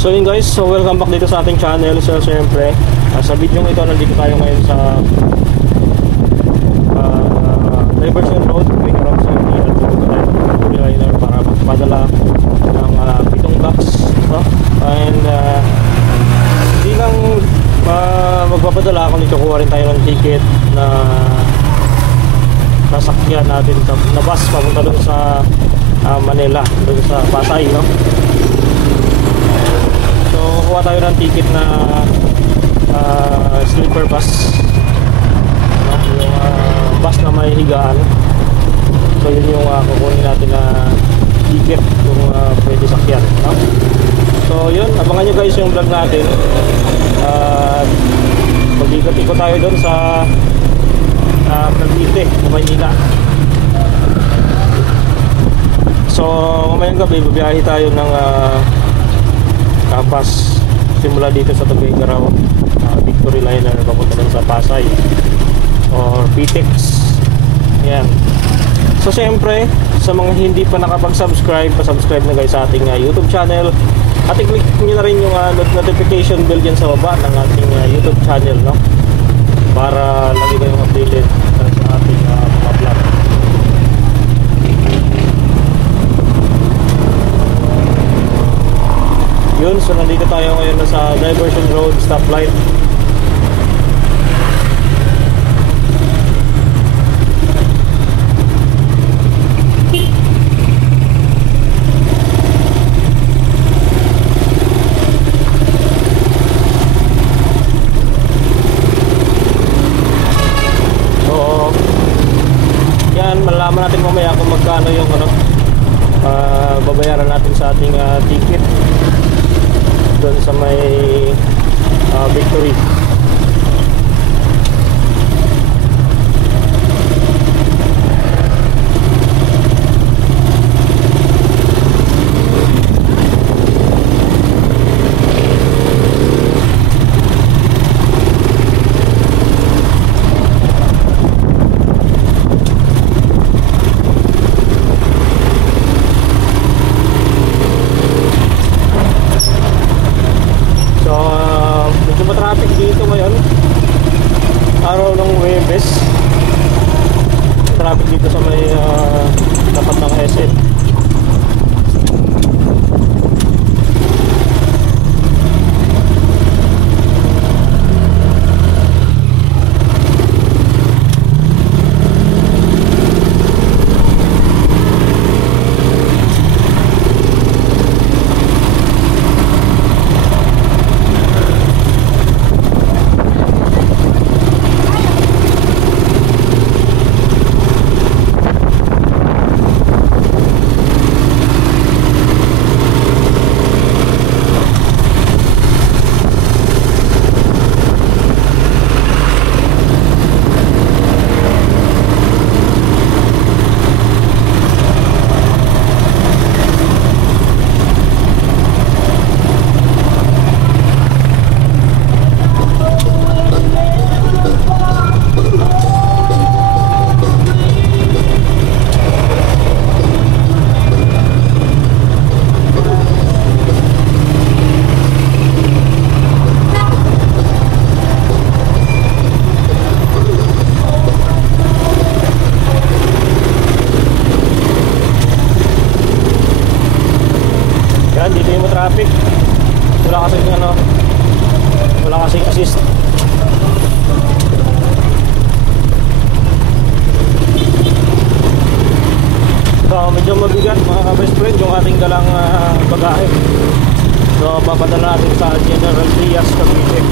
So yun guys, so welcome back dito sa ating channel. So syempre, sa video ito, nandito tayo ngayon sa Diversion Road. May karap sa liner para magpadala ng 7 box, no? And hindi lang magpapadala, kundi kukuha rin tayo ng ticket na sasakyan natin na bus papunta doon sa Manila, doon sa Pasay, no? So kuha tayo ng ticket na sleeper bus, no? Yung bus na may higaan. So yun yung kukunin natin na ticket kung pwede sakyan, no? So yun, abangan nyo guys yung vlog natin. Mag-ikot-ikot tayo doon sa Cavite, Manila. So mamayang gabi babiyahe tayo ng bus simula dito sa Tuguegarao, Victory Liner papunta doon sa Pasay or PTEX. Yan. So siyempre, sa mga hindi pa nakapag-subscribe, pa-subscribe na guys sa ating YouTube channel. At i-click nyo na rin yung notification bell dyan sa baba ng ating YouTube channel, no? Para lagi kayong updated sa ating mga vlog. Yun, so nandito tayo ngayon sa Diversion Road stoplight. Malalaman natin mamaya kung magkano yung babayaran natin sa ating ticket doon sa may Victory. Araw ng Huwebes, traffic dito sa may tapat ng SM. Dito yung traffic, wala kasing assist. So medyo mabigat mga ka-best friend yung ating dalang bagahe. So papadala natin sa General Diaz, Cavite.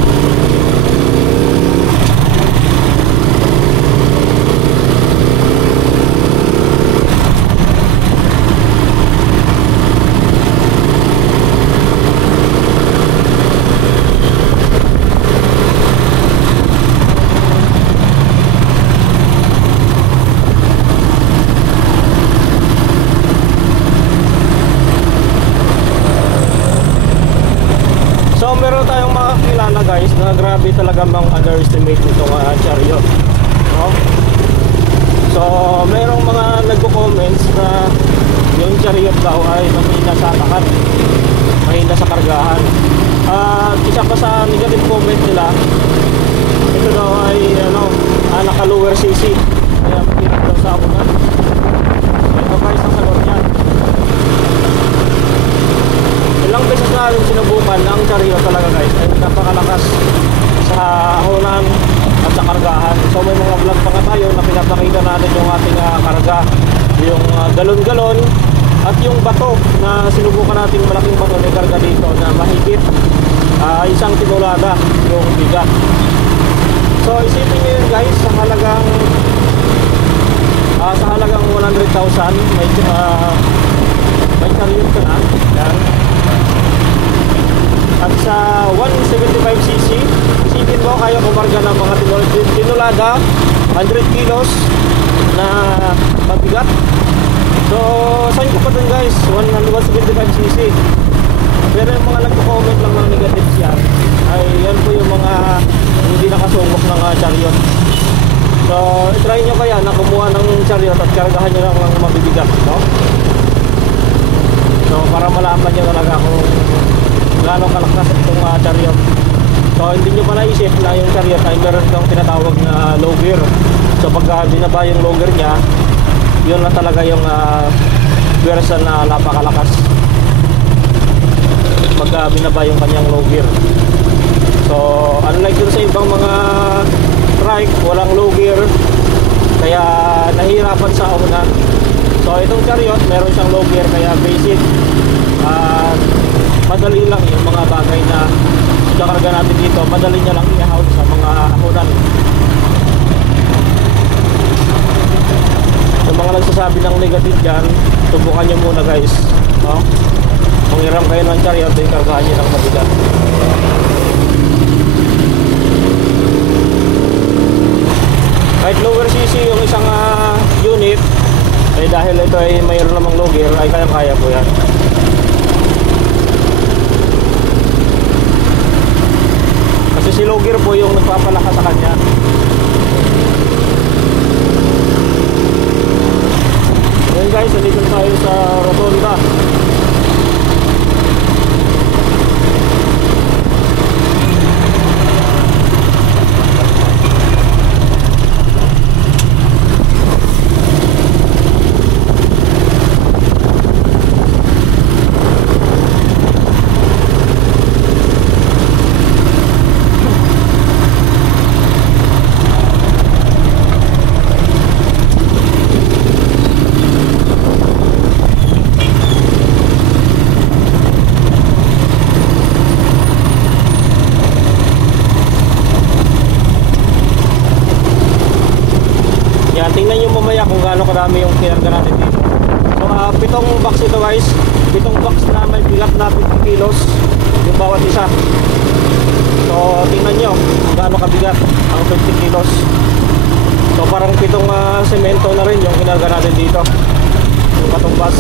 So meron tayong makakilala guys na grabe talaga mang underestimate nitong chariot, no? So merong mga nagko-comments na yung chariot daw ay mahina sa takat, mahina sa kargahan. sabi sa negative comment nila, ito daw ay naka lower CC, kaya mahirap daw sa abunan. Ito guys ang sagot niyan. Ilang beses na rin sinubukan ang Chariot talaga guys, ay napakalakas sa ahonan at sa kargahan. So may mga vlog pa nga tayo na pinapakita natin yung ating karga, yung galon-galon at yung bato na sinubukan natin, malaking bato na karga dito na mahigit isang tinulada yung bigat. So isipin nyo yun guys, sa halagang 100,000 may Chariot ka na yan. At sa 175cc, isipin mo kaya kumarga ng mga tinulada 100 kilos na mabigat. So saan ko pa dun guys, 175cc. Pero yung mga nagko-comment lang ng negatives yan, ay yan po yung mga hindi nakasubok ng Chariot. So try nyo kaya na kumuha ng Chariot at kargahan nyo lang ng mabibigat, no? So para malaman nyo talaga kung gaano kalakas itong Chariot. So hindi nyo pa naisip na yung Chariot ay meron itong tinatawag na low gear. So pag binaba yung low gear nya, yun na talaga yung version na napakalakas pag binaba yung kanyang low gear. So unlike dun sa ibang mga trike, walang low gear, kaya nahihirapan sa unan. So itong Chariot meron siyang low gear, kaya basic madali lang yung mga bagay na kakarga natin dito, madali niya lang i-haul sa mga ahonan. Yung mga nagsasabi ng negative dyan, subukan nyo muna guys, no? Kung hiram kayo ng Chariot, ay kargahan nyo ng mabigat. Kahit lower CC yung isang unit, ay dahil ito ay mayroon namang low gear, ay kayang-kaya po yan. Kasi si low gear po yung nagpapalakas sa kanya. Ngayon guys, nandito tayo sa Rotonda. Tingnan nyo mamaya kung gaano karami yung kinarga natin dito. So 7 box ito guys, 7 box na may bigat na 50 kilos yung bawat isa. So tingnan nyo kung gaano kabigat ang 50 kilos. So parang 7 semento na rin yung kinarga natin dito, yung katumbas.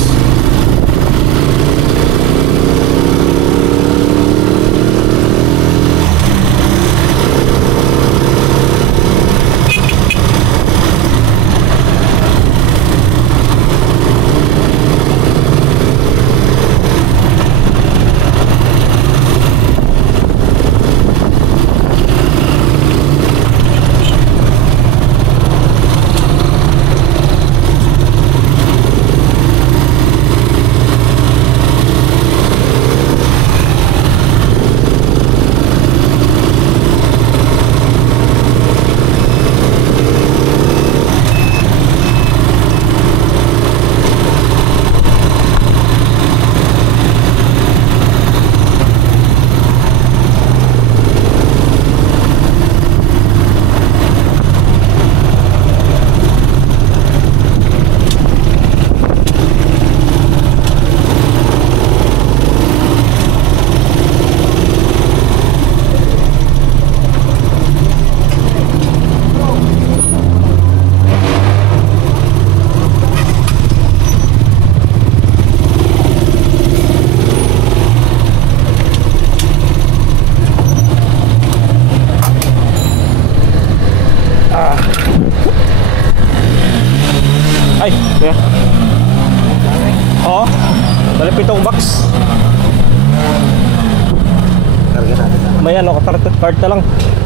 may ano, card na lang.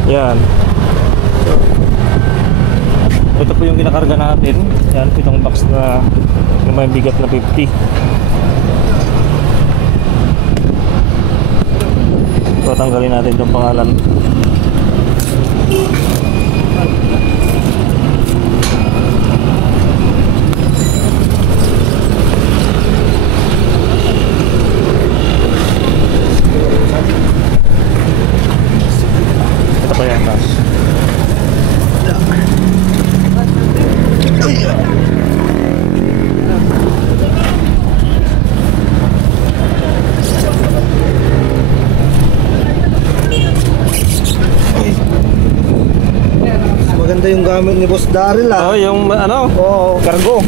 Yan. Ito po yung kinakarga natin. Yan, itong box na may bigat na 50. So, tanggalin natin itong pangalan. Ito pa yan, tas. Maganda yung gamit ni Boss Daryl Oh, yung ano? Oo. Cargo.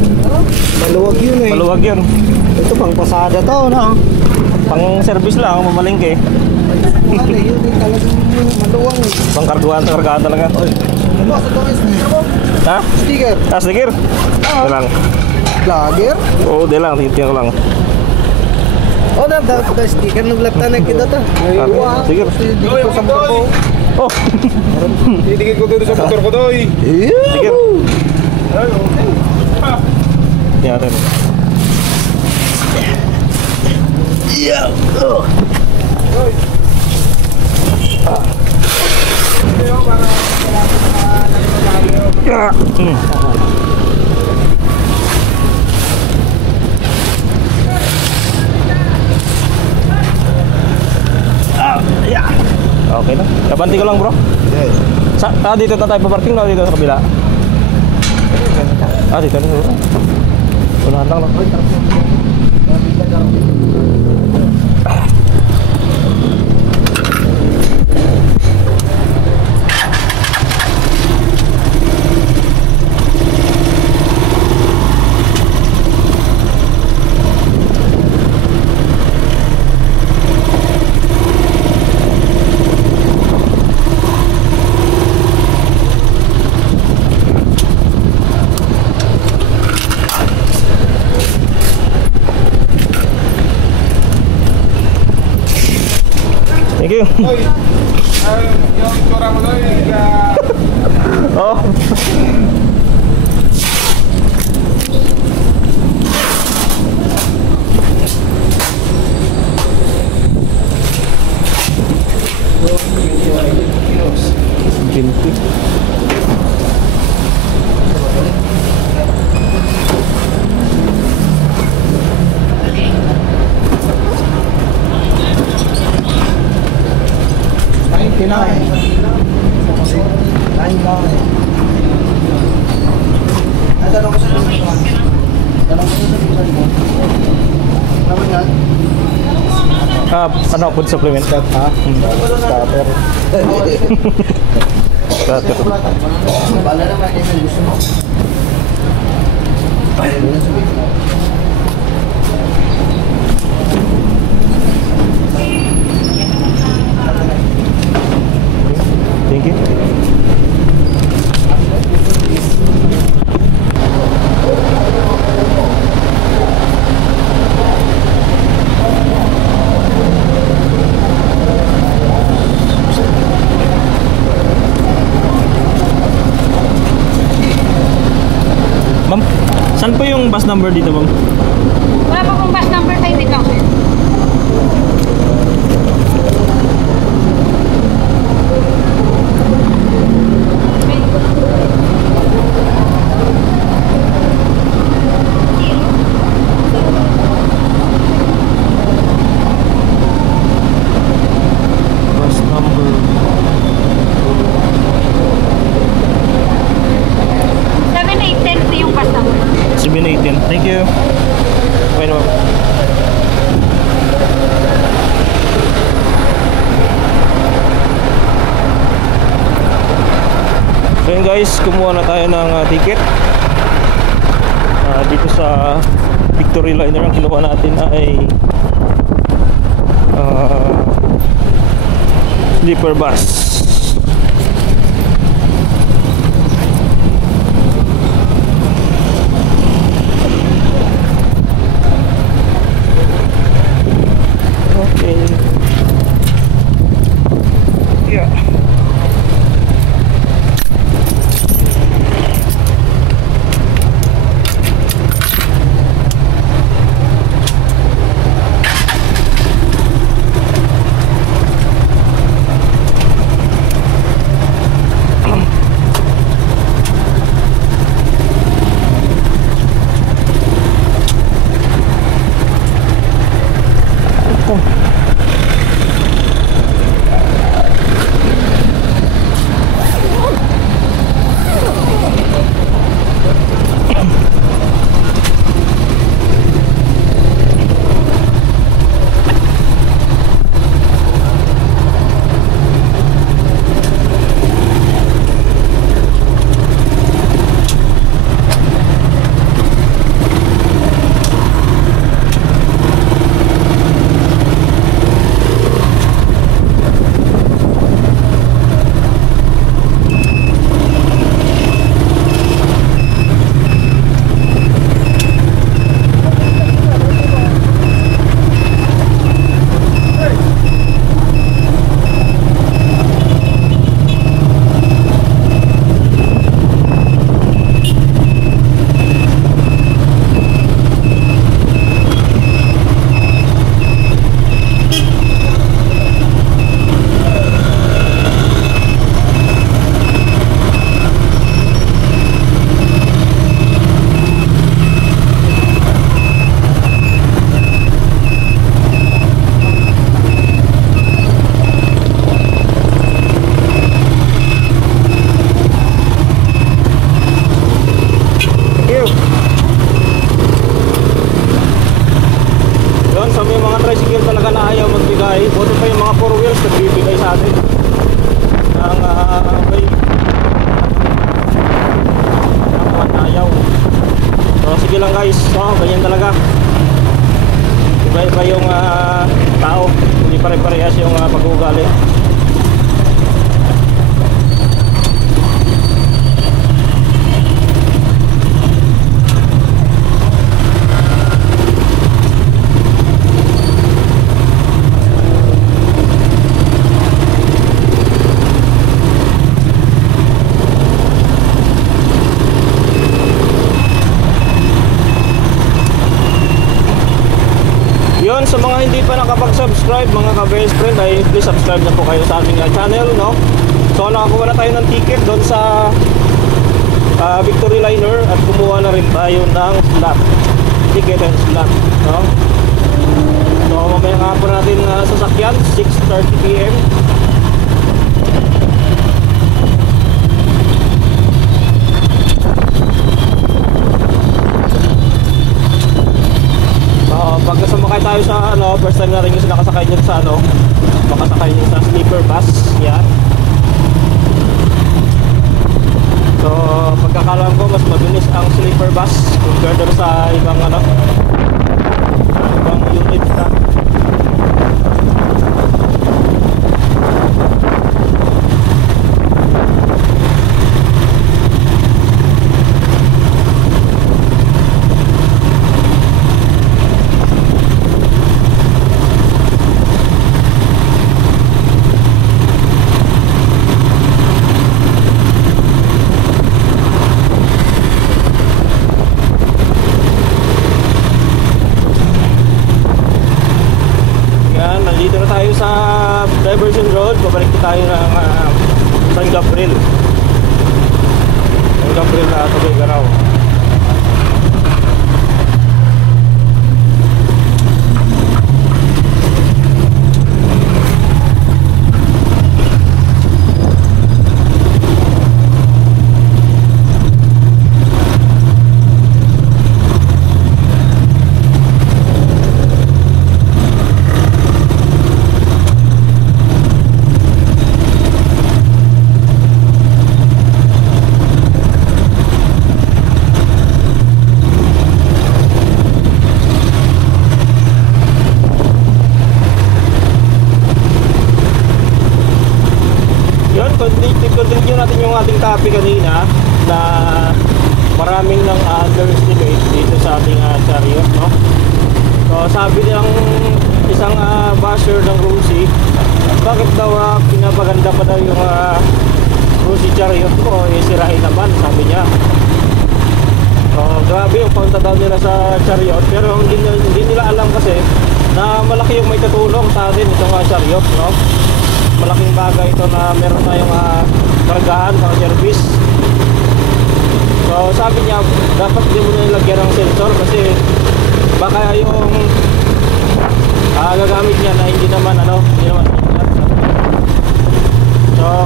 Maluwag yun eh. Maluwag yun. Ito pang pasada to, no? Pang service lang, mamalingke. Ano yun eh, talagang maluwang eh. Pang kargaan talaga. Ano, sa to sticker mo? Ha? Sticker? Ah, sticker? Di lang. Vlogger? Oo, di lang. Titignan ko lang. Oh, na sticker ng laptop na kita to. Sticker. Hindi ko sa motor. Oh. Titigil ko doon sa motor ko doy. Sticker. Tingnan natin. Okay na. Kabanti ko lang, bro. Dito na tayo paparking na dito sa kabila. Dito na. Unahan lang. Thank you. Doy, yung tsura mo doy. Oh. Binti. Ano, food supplement? Ha? Starter. Starter. Bala naman yung gusto mo. Thank you. Ma'am, saan po yung bus number dito, ma'am? Wala pa pong bus number tayo dito. Bus number. 7810 yung bus number. 7810. Thank you. Okay na, ma'am. So yun guys, kumuha na tayo ng ticket. Dito sa Victory Liner ang kinuha natin ay sleeper bus. Okay. carriers nagbibigay sa atin ng may ayaw. So sige lang guys, ganyan talaga. Iba-iba yung tao, hindi pare-parehas yung pag-uugali. Yun, sa mga hindi pa nakapag-subscribe mga ka-best friend, ay please subscribe na po kayo sa ating channel, no? So nakakuha na tayo ng ticket doon sa Victory Liner at kumuha na rin tayo ng slot, ticket and slot, no? So mamaya nga po natin sasakyan 6:30 PM. Pagka sumakay tayo sa first time na rin yung nakasakay dyan sa makasakay dyan sa sleeper bus, yan. So pagkakalam ko mas mabilis ang sleeper bus compared sa ibang ibang units na. Nandito na tayo sa Diversion Road. Pabalik na tayo ng San Gabriel. San Gabriel na Tuguegarao. Continue natin yung ating topic kanina na maraming nang underestimate dito sa ating chariot, no? So sabi ng isang basher ng Rusi, bakit daw pinapaganda pa daw yung Rusi chariot ko, sirain naman, sabi niya. So grabe yung punta daw nila sa chariot, pero hindi nila alam kasi na malaki yung may katulong sa atin itong chariot, no? Malaking bagay ito na meron tayong kargahan, pang service. So sabi niya, dapat din mo na ilagyan ng sensor kasi baka yung gagamit niya na hindi naman so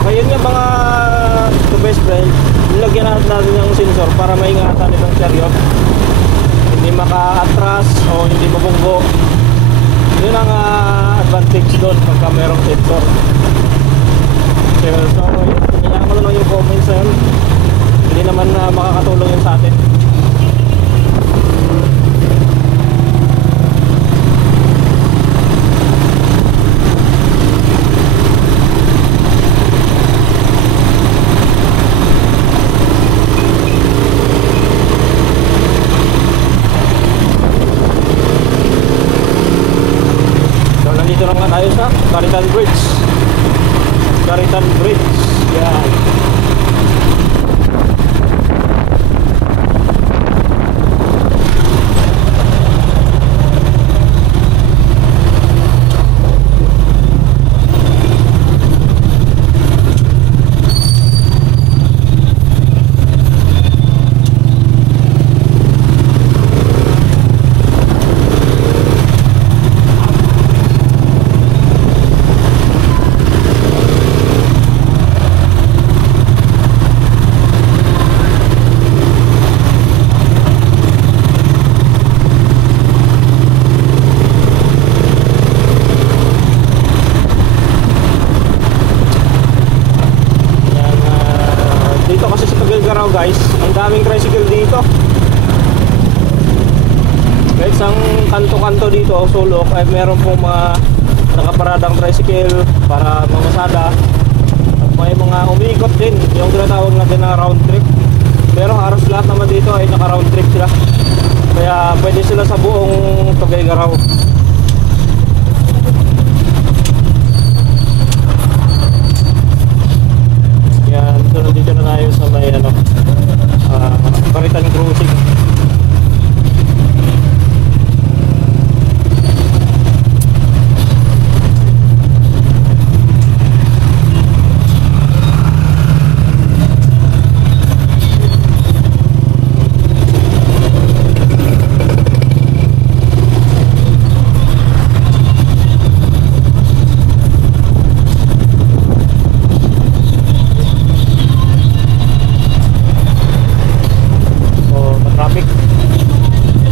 kayo nga mga to best friend, ilagyan natin ng sensor para maingatan itong chariot, hindi maka-atras o hindi mabunggo. Yun ang advantage doon pagka mayroong sensor. So yun, tingnan ko lang yung comments na yun. Hindi naman makakatulong yun sa atin. Nandito na nga tayo sa Caritan Bridge. Caritan Bridge. Yan. guys, ang daming tricycle dito. Kahit isang kanto-kanto dito, sulok, ay meron pong mga nakaparadang tricycle para mamasada. At may mga umiikot din, yung tinatawag natin na round trip. Pero halos lahat naman dito ay naka round trip sila. Kaya pwede sila sa buong Tuguegarao. Yan, so nandito na tayo sa may Paritan Cruising.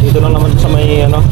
Dito lang naman sa may ng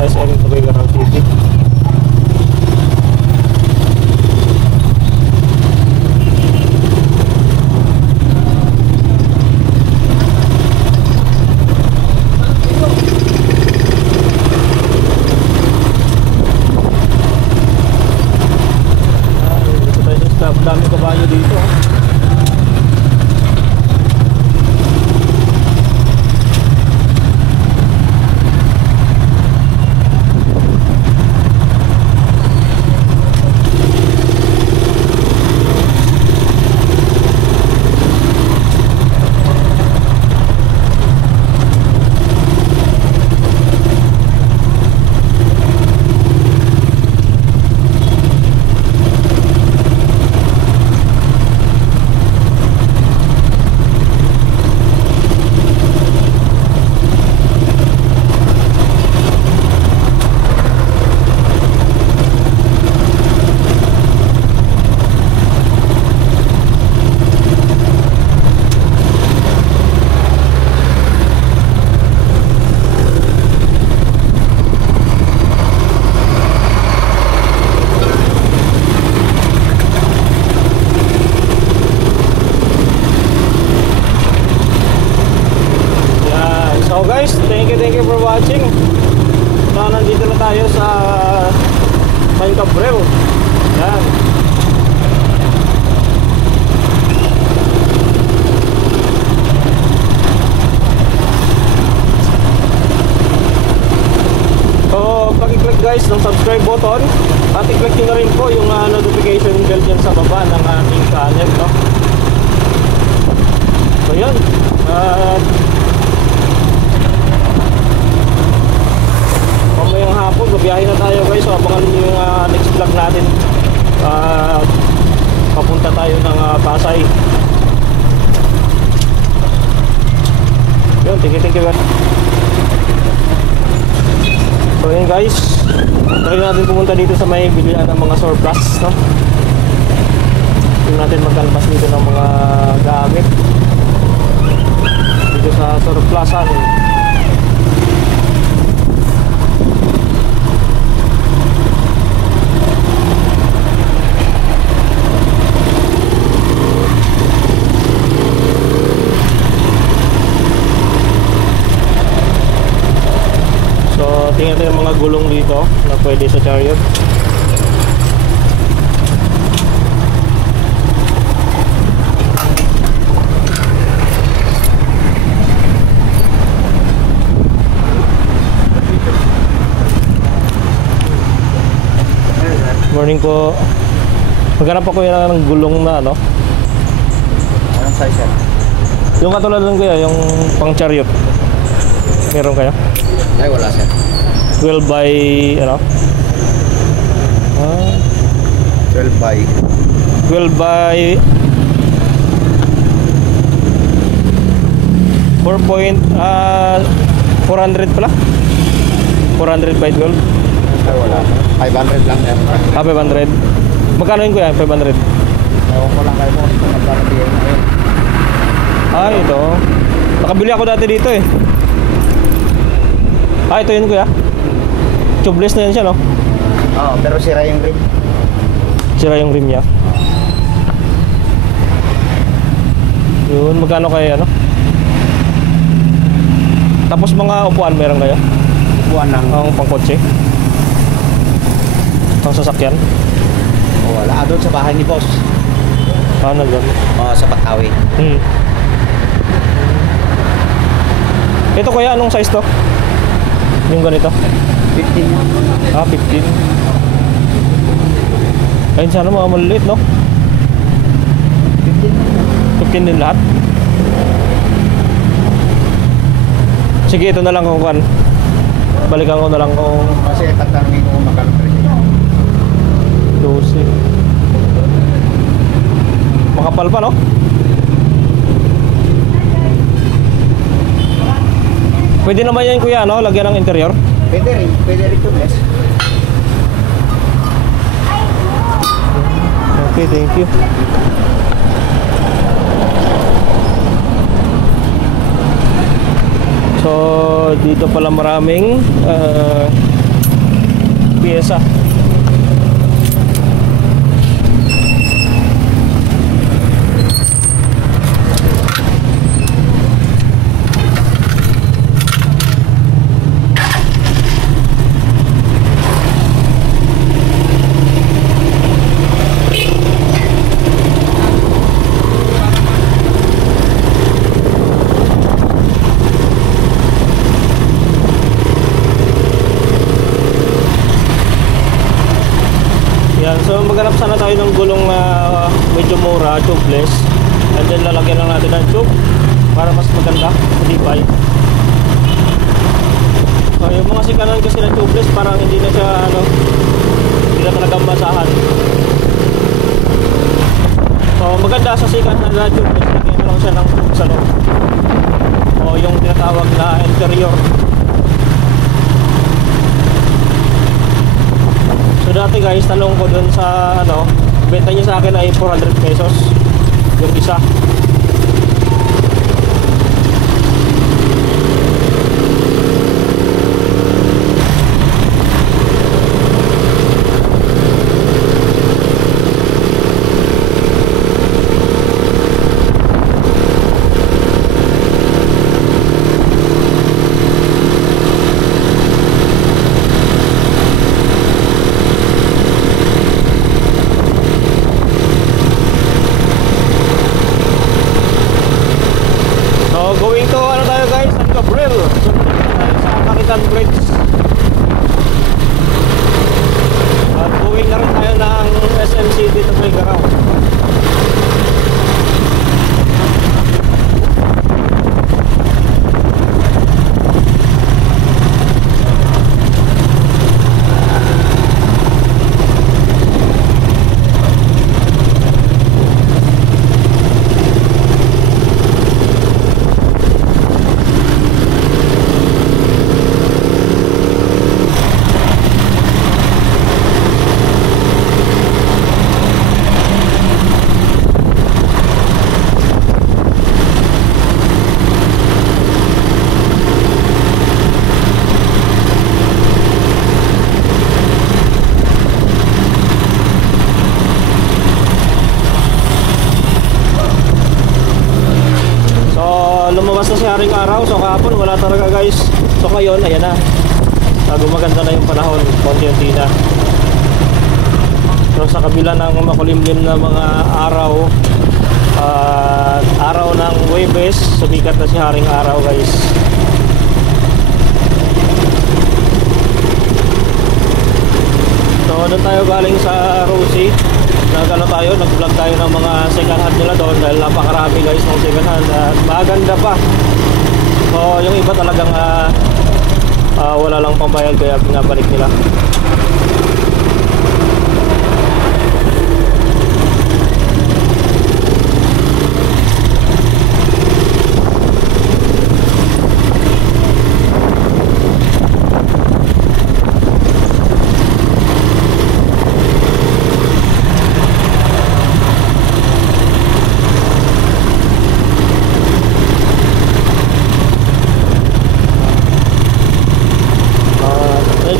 SM Tuguegarao City. Dami kabayo dito. Thank you for watching. So, nandito na tayo sa San Cabrero. Yan. So, pag-click guys ng subscribe button at i-click nyo na rin po yung notification bell dyan sa baba ng ating channel, no? So, yun. Mamayang hapon, babiyahin na tayo guys. So abangan nyo yung next vlog natin. Papunta tayo ng Pasay. Sige, thank you, man. So yun guys, try natin pumunta dito sa may bilihan ng mga surplus, no? Tingnan natin magkalabas dito ng mga gamit dito sa surplusan. Tingnan natin yung mga gulong dito na pwede sa chariot. Morning po. Maghanap ako yan ng gulong na ano. Anong size yan? Yung katulad lang kuya, yung pang chariot. Meron kaya? Ay, wala sir. 12 by ano? 12 by 12 by 400 pala? 400 by 12? Ay, wala. 500 lang yan. 500. Magkano yun kuya? 500? Ewan ko lang kayo mo. Ito nagpapabigay ngayon. Ito. Nakabili ako dati dito eh. Ito yun kuya. Tubeless na yan siya, no? Oo, pero sira yung rim. Sira yung rim niya. Yun, magkano kayo ano? Tapos mga upuan meron kayo? Buwan ng... Ang pangkotse? Ang sasakyan? Wala. Doon sa bahay ni boss. Ano gano'n? Sa Patawi. Ito kuya, anong size to? Yung ganito? 15 yan. 15. Ayun sana mga maliliit, no? 15 din lahat. Sige, ito na lang kung kan. Balikan ko na lang kung Kasi tatanungin ko magkano presyo. 12. Makapal pa, no? Pwede naman yan kuya, no? Lagyan ng interior. Pwede rin tubeless. Okay, thank you. So, dito pala maraming piyesa. So maghanap sana tayo ng gulong na medyo mura, tubeless. And then lalagyan lang natin ng tube para mas maganda, matibay. So yung mga sikanan kasi ng tubeless parang hindi na siya hindi na talaga masahan. So maganda sa sikan na tubeless, lagyan mo lang siya ng tube sa loob. O yung tinatawag na interior. So dati guys, tanong ko dun sa benta niya sa akin ay 400 pesos yung isa. na si Haring Araw. So kahapon wala talaga guys. So ngayon, ayan na. Gumaganda na yung panahon. Konti-unti na. So sa kabila ng makulimlim na mga araw, araw ng Huwebes, sumikat na si Haring Araw guys. So doon tayo galing sa Rosie. Nag-vlog tayo ng mga second hand nila doon dahil napakarami guys ng second hand at maganda pa. So yung iba talagang wala lang pambayad kaya pinabalik nila.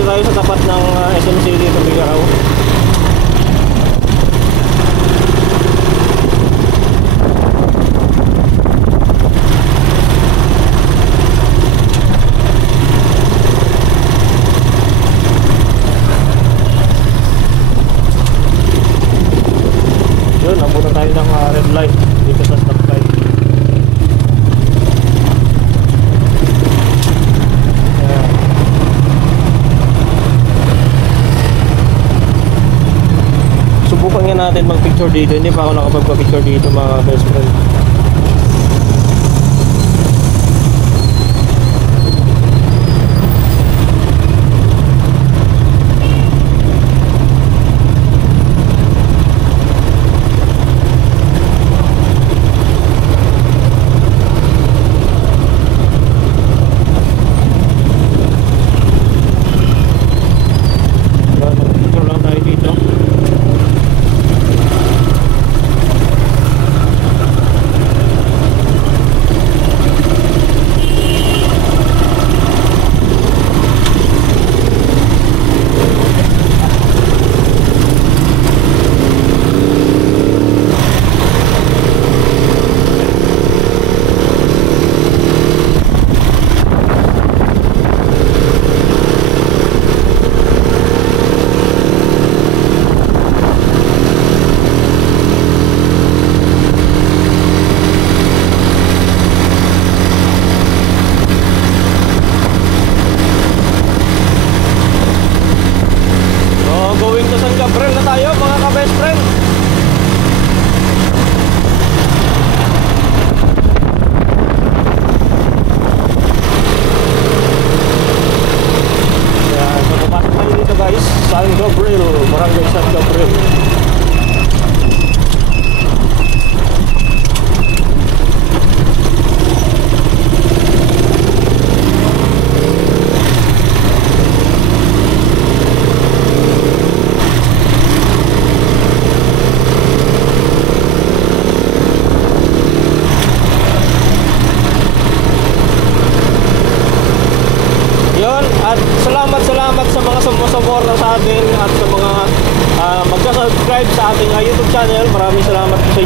Tayo sa tapat ng SM City sa Bigaraw. Yun, napunta tayo ng red light dito sa stoplight. Subukan nga natin mag-picture dito. Hindi pa ako nakapagpa-picture dito mga best friend. Picture lang tayo dito. Going to San Gabriel na tayo mga ka-best friend. Yan, so papasok tayo dito guys, San Gabriel, Barangay San Gabriel. At salamat sa mga sumusuporta sa atin at sa mga magsa-subscribe sa ating YouTube channel. Maraming salamat sa inyo.